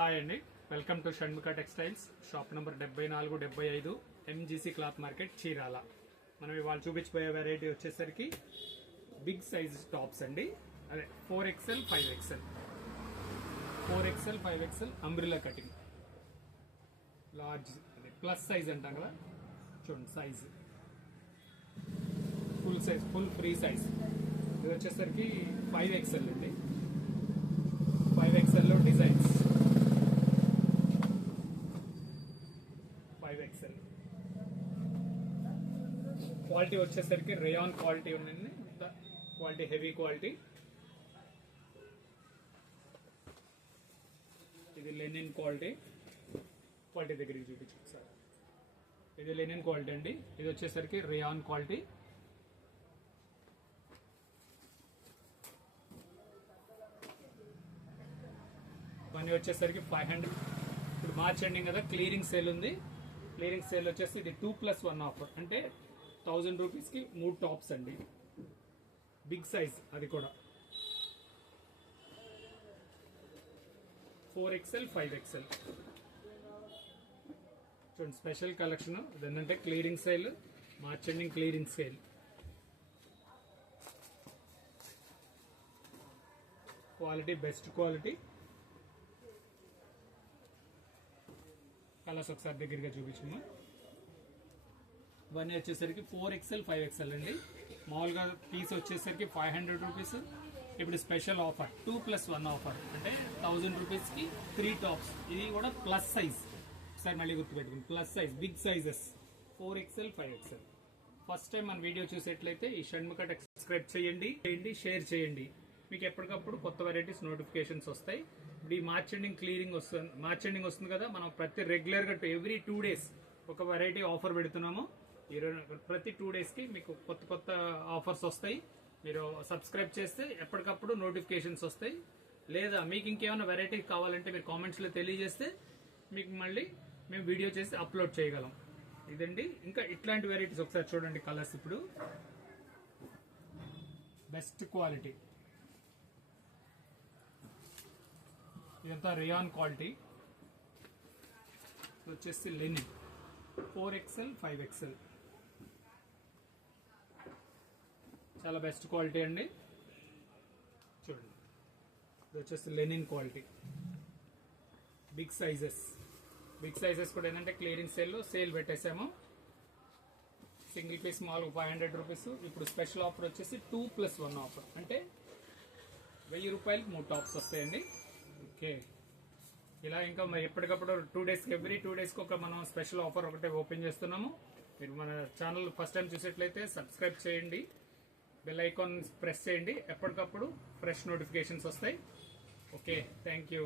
Hi అండి, welcome to Shanmukha textiles. Shop number 74-75 MGC cloth market, Chirala. మనం ఇవాళ చూపించబోయే వెరైటీ వచ్చేసరికి బిగ్ సైజ్ టాప్స్ అండి. అదే 4XL 5XL 4XL 5XL umbrella cutting large, అదే ప్లస్ సైజ్ అంటాం కదా, చూడండి size full size, full free size. ఇది వచ్చేసరికి 5XL అండి. 5XL లో డిజైన్స్ 5XL క్వాలిటీ వచ్చేసరికి రేయాన్ క్వాలిటీ ఉందండి. Quality heavy quality. ఇది లెనిన్ క్వాలిటీ. క్వాలిటీ దగ్గరికి చూపించండి సార్. ఇది లెనిన్ క్వాలిటీ అండి. ఇది వచ్చేసరికి రేయాన్ క్వాలిటీ. ఇవన్నీ వచ్చేసరికి 500. ఇప్పుడు మార్చ్ ఎండింగ్ కదా, క్లియరింగ్ సేల్ ఉంది. క్లియరింగ్ సేల్ వచ్చేసి ఇది 2+1 ఆఫర్, అంటే 1000 రూపీస్కి 3 టాప్స్ అండి. బిగ్ సైజ్, అది కూడా 4XL 5XL. చూడండి స్పెషల్ కలెక్షన్. ఇదేంటంటే clearing sale, March ending clearing sale. Quality best quality. Colours ఒకసారి దగ్గరగా చూపించము. ఇవన్నీ వచ్చేసరికి 4XL 5XL అండి. మామూలుగా పీస్ వచ్చేసరికి 500 రూపీస్. ఇప్పుడు స్పెషల్ ఆఫర్ 2+1 ఆఫర్, అంటే 1000 రూపీస్కి 3 టాప్స్. ఇది కూడా ప్లస్ సైజ్. ఒకసారి మళ్ళీ గుర్తుపెట్టుకుని, plus size, big sizes 4XL 5XL. First time మన వీడియో చూసేట్లయితే ఈ షణ్ముఖ టెక్ సబ్స్క్రైబ్ చేయండి, షేర్ చేయండి. మీకు ఎప్పటికప్పుడు కొత్త వెరైటీస్ నోటిఫికేషన్స్ వస్తాయి. ఇప్పుడు ఈ మార్చ్ ఎండింగ్ క్లియరింగ్ వస్తుంది, మార్చ్ ఎండింగ్ వస్తుంది కదా, మనం ప్రతి రెగ్యులర్గా ఎవ్రీ 2 days ఒక వెరైటీ ఆఫర్ పెడుతున్నాము. ప్రతి 2 daysకి మీకు కొత్త కొత్త ఆఫర్స్ వస్తాయి. మీరు సబ్స్క్రైబ్ చేస్తే ఎప్పటికప్పుడు నోటిఫికేషన్స్ వస్తాయి. లేదా మీకు ఇంకేమైనా వెరైటీ కావాలంటే మీరు కామెంట్స్లో తెలియజేస్తే మీకు మళ్ళీ మేము వీడియో చేసి అప్లోడ్ చేయగలం. ఇదండి. ఇంకా ఇట్లాంటి వెరైటీస్ ఒకసారి చూడండి. కలర్స్ ఇప్పుడు బెస్ట్ క్వాలిటీ. ఇదంతా రేయాన్ క్వాలిటీ. వచ్చేసి లెనిన్ 4XL 5XL. చాలా బెస్ట్ క్వాలిటీ అండి. చూడండి, ఇది వచ్చేసి linen quality. Big sizes. Big sizes కూడా ఏంటంటే క్లియరింగ్ సేల్ పెట్టేసాము. సింగిల్ పీస్ మామూలుగా 500 రూపీస్. ఇప్పుడు స్పెషల్ ఆఫర్ వచ్చేసి 2+1 ఆఫర్, అంటే 1000 రూపాయలకి 3 టాప్స్ వస్తాయండి. ఓకే, ఇలా ఇంకా మరి ఎప్పటికప్పుడు 2 days, ఎవ్రీ 2 daysకి ఒక మనం స్పెషల్ ఆఫర్ ఒకటే ఓపెన్ చేస్తున్నాము. మీరు మన ఛానల్ ఫస్ట్ టైం చూసేట్లయితే సబ్స్క్రైబ్ చేయండి, బెల్ ఐకాన్ ప్రెస్ చేయండి. ఎప్పటికప్పుడు ఫ్రెష్ నోటిఫికేషన్స్ వస్తాయి. Okay, thank you.